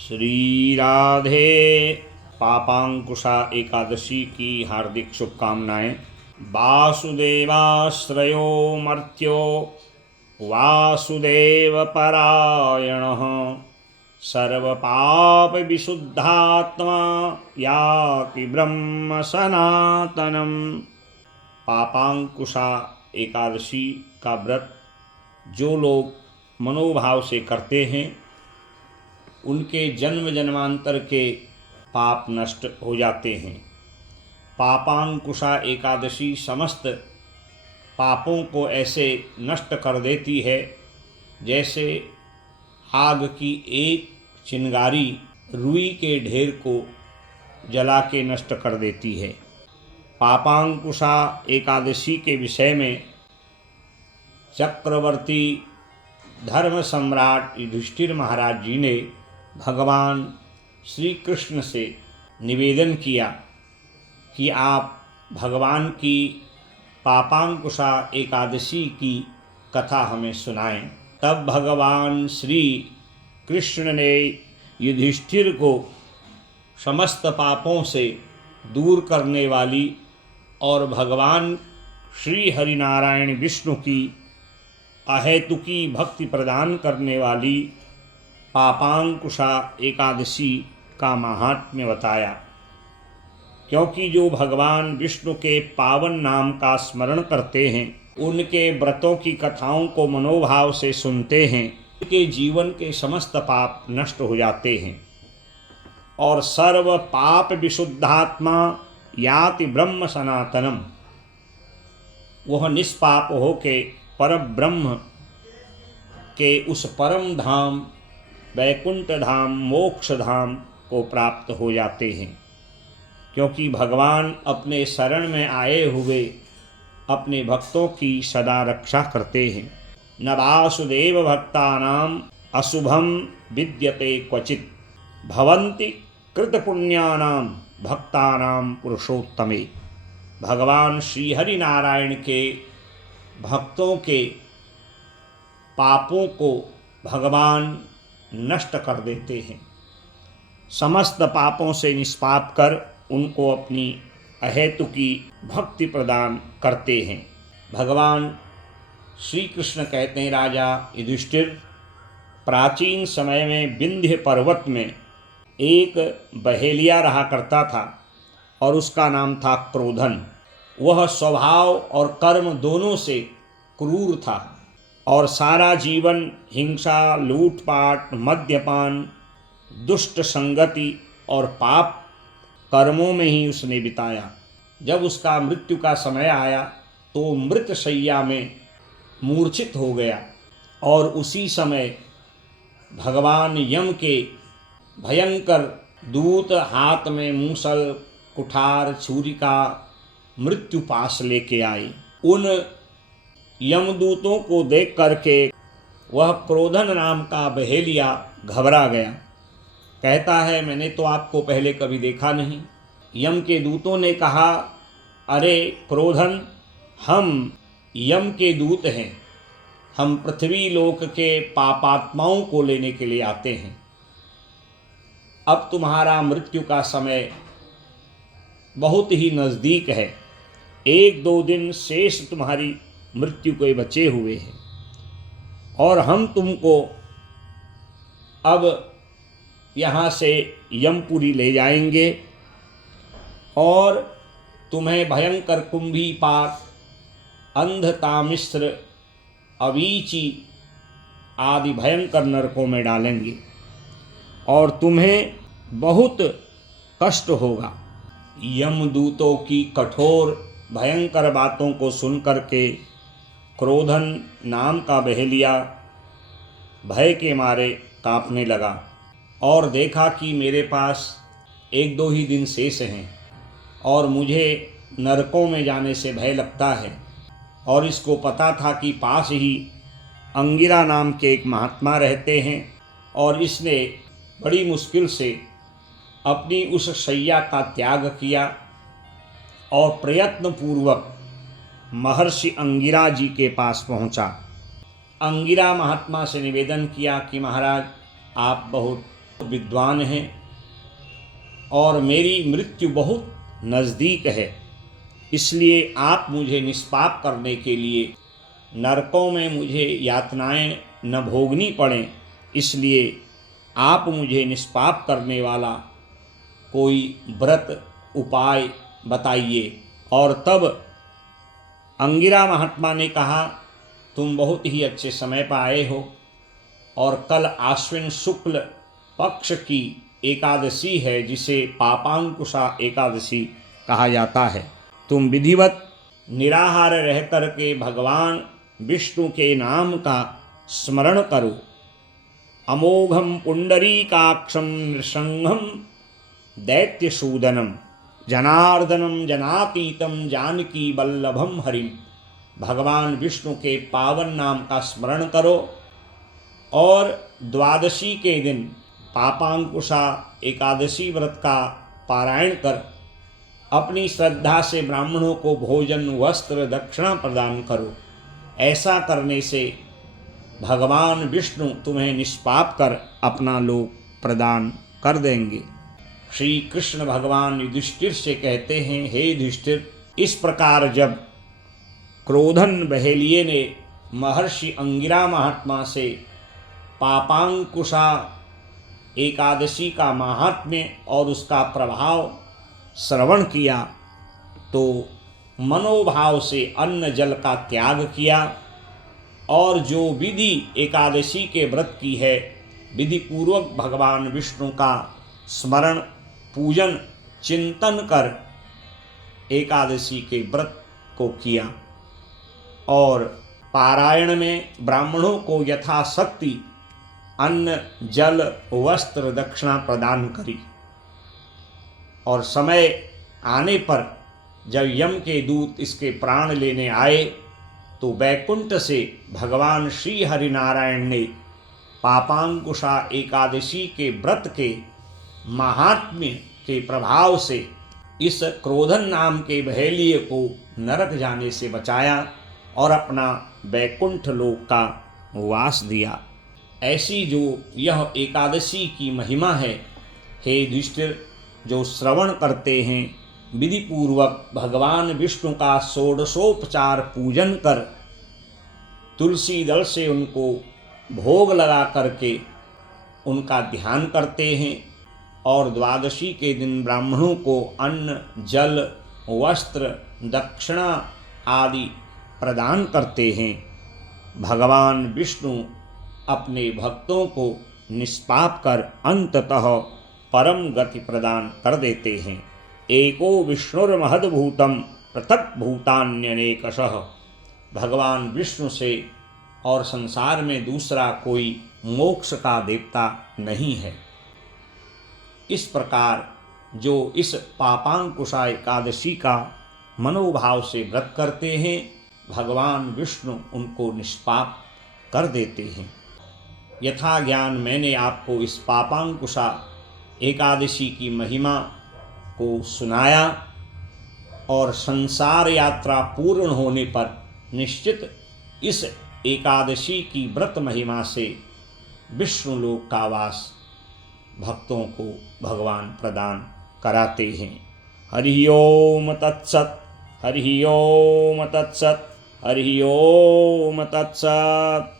श्री राधे। पापांकुशा एकादशी की हार्दिक शुभकामनाएं। वासुदेवाश्रयो मर्त्यो वासुदेव परायणः सर्वपाप विशुद्धात्मा याति ब्रह्म सनातनम। पापांकुशा एकादशी का व्रत जो लोग मनोभाव से करते हैं उनके जन्म जन्मांतर के पाप नष्ट हो जाते हैं। पापांकुशा एकादशी समस्त पापों को ऐसे नष्ट कर देती है जैसे आग की एक चिंगारी रुई के ढेर को जला के नष्ट कर देती है। पापांकुशा एकादशी के विषय में चक्रवर्ती धर्म सम्राट युधिष्ठिर महाराज जी ने भगवान श्री कृष्ण से निवेदन किया कि आप भगवान की पापांकुशा एकादशी की कथा हमें सुनाएं। तब भगवान श्री कृष्ण ने युधिष्ठिर को समस्त पापों से दूर करने वाली और भगवान श्री हरिनारायण विष्णु की अहेतुकी भक्ति प्रदान करने वाली पापांकुशा एकादशी का महात्म्य बताया। क्योंकि जो भगवान विष्णु के पावन नाम का स्मरण करते हैं, उनके व्रतों की कथाओं को मनोभाव से सुनते हैं, उनके जीवन के समस्त पाप नष्ट हो जाते हैं और सर्व पाप विशुद्धात्मा याति ब्रह्म सनातनम। वह निष्पाप हो के परम ब्रह्म के उस परम धाम वैकुंठ धाम मोक्ष धाम को प्राप्त हो जाते हैं। क्योंकि भगवान अपने शरण में आए हुए अपने भक्तों की सदा रक्षा करते हैं। न वासुदेव भक्तानाम अशुभम विद्यते क्वचित भवन्ति कृतपुण्यानाम भक्तानाम पुरुषोत्तमे। भगवान श्री हरि नारायण के भक्तों के पापों को भगवान नष्ट कर देते हैं, समस्त पापों से निष्पाप कर उनको अपनी अहेतुकी भक्ति प्रदान करते हैं। भगवान श्री कृष्ण कहते हैं, राजा युधिष्ठिर, प्राचीन समय में विंध्य पर्वत में एक बहेलिया रहा करता था और उसका नाम था क्रोधन। वह स्वभाव और कर्म दोनों से क्रूर था और सारा जीवन हिंसा, लूटपाट, मद्यपान, दुष्ट संगति और पाप कर्मों में ही उसने बिताया। जब उसका मृत्यु का समय आया तो मृत शैया में मूर्छित हो गया और उसी समय भगवान यम के भयंकर दूत हाथ में मूसल, कुठार, छुरिका मृत्यु पास लेके आए। उन यमदूतों को देख करके वह क्रोधन नाम का बहेलिया घबरा गया। कहता है, मैंने तो आपको पहले कभी देखा नहीं। यम के दूतों ने कहा, अरे क्रोधन, हम यम के दूत हैं, हम पृथ्वी लोक के पापात्माओं को लेने के लिए आते हैं। अब तुम्हारा मृत्यु का समय बहुत ही नज़दीक है, 1-2 दिन शेष तुम्हारी मृत्यु के बचे हुए हैं और हम तुमको अब यहाँ से यमपुरी ले जाएंगे और तुम्हें भयंकर कुंभीपाक, अंधतामिश्र, अवीची आदि भयंकर नरकों में डालेंगे और तुम्हें बहुत कष्ट होगा। यमदूतों की कठोर भयंकर बातों को सुन करके क्रोधन नाम का बहेलिया भय के मारे कांपने लगा और देखा कि मेरे पास 1-2 ही दिन शेष हैं और मुझे नरकों में जाने से भय लगता है। और इसको पता था कि पास ही अंगिरा नाम के एक महात्मा रहते हैं और इसने बड़ी मुश्किल से अपनी उस शैया का त्याग किया और प्रयत्नपूर्वक महर्षि अंगिरा जी के पास पहुंचा। अंगिरा महात्मा से निवेदन किया कि महाराज, आप बहुत विद्वान हैं और मेरी मृत्यु बहुत नज़दीक है, इसलिए आप मुझे निष्पाप करने के लिए नरकों में मुझे यातनाएं न भोगनी पड़ें, इसलिए आप मुझे निष्पाप करने वाला कोई व्रत उपाय बताइए। और तब अंगिरा महात्मा ने कहा, तुम बहुत ही अच्छे समय पर आए हो और कल आश्विन शुक्ल पक्ष की एकादशी है, जिसे पापांकुशा एकादशी कहा जाता है। तुम विधिवत निराहार रह कर के भगवान विष्णु के नाम का स्मरण करो। अमोघम पुंडरीकाक्षम नृसिंहम दैत्यसूदनम जनार्दनम जनातीतम जानकी वल्लभम हरिम। भगवान विष्णु के पावन नाम का स्मरण करो और द्वादशी के दिन पापांकुशा एकादशी व्रत का पारायण कर अपनी श्रद्धा से ब्राह्मणों को भोजन वस्त्र दक्षिणा प्रदान करो। ऐसा करने से भगवान विष्णु तुम्हें निष्पाप कर अपना लोक प्रदान कर देंगे। श्री कृष्ण भगवान युधिष्ठिर से कहते हैं, हे युधिष्ठिर, इस प्रकार जब क्रोधन बहेलिये ने महर्षि अंगिरा महात्मा से पापांकुशा एकादशी का महात्म्य और उसका प्रभाव श्रवण किया तो मनोभाव से अन्न जल का त्याग किया और जो विधि एकादशी के व्रत की है, विधि पूर्वक भगवान विष्णु का स्मरण पूजन चिंतन कर एकादशी के व्रत को किया और पारायण में ब्राह्मणों को यथाशक्ति अन्न जल वस्त्र दक्षिणा प्रदान करी। और समय आने पर जब यम के दूत इसके प्राण लेने आए तो वैकुंठ से भगवान श्री हरिनारायण ने पापांकुशा एकादशी के व्रत के महात्म्य के प्रभाव से इस क्रोधन नाम के बहेलिये को नरक जाने से बचाया और अपना वैकुंठ लोक का वास दिया। ऐसी जो यह एकादशी की महिमा है, हे युधिष्ठिर, जो श्रवण करते हैं विधि पूर्वक भगवान विष्णु का षोडशोपचार पूजन कर तुलसी दल से उनको भोग लगा करके उनका ध्यान करते हैं और द्वादशी के दिन ब्राह्मणों को अन्न जल वस्त्र दक्षिणा आदि प्रदान करते हैं, भगवान विष्णु अपने भक्तों को निष्पाप कर अंततः परम गति प्रदान कर देते हैं। एको विष्णुर्महद्भूतम पृथक भूतान्यनेकशः। भगवान विष्णु से और संसार में दूसरा कोई मोक्ष का देवता नहीं है। इस प्रकार जो इस पापांकुशा एकादशी का मनोभाव से व्रत करते हैं, भगवान विष्णु उनको निष्पाप कर देते हैं। यथा ज्ञान मैंने आपको इस पापांकुशा एकादशी की महिमा को सुनाया और संसार यात्रा पूर्ण होने पर निश्चित इस एकादशी की व्रत महिमा से विष्णु लोक का वास भक्तों को भगवान प्रदान कराते हैं। हरि ओम तत्सत, हरि ओम तत्सत, हरि ओम तत्सत।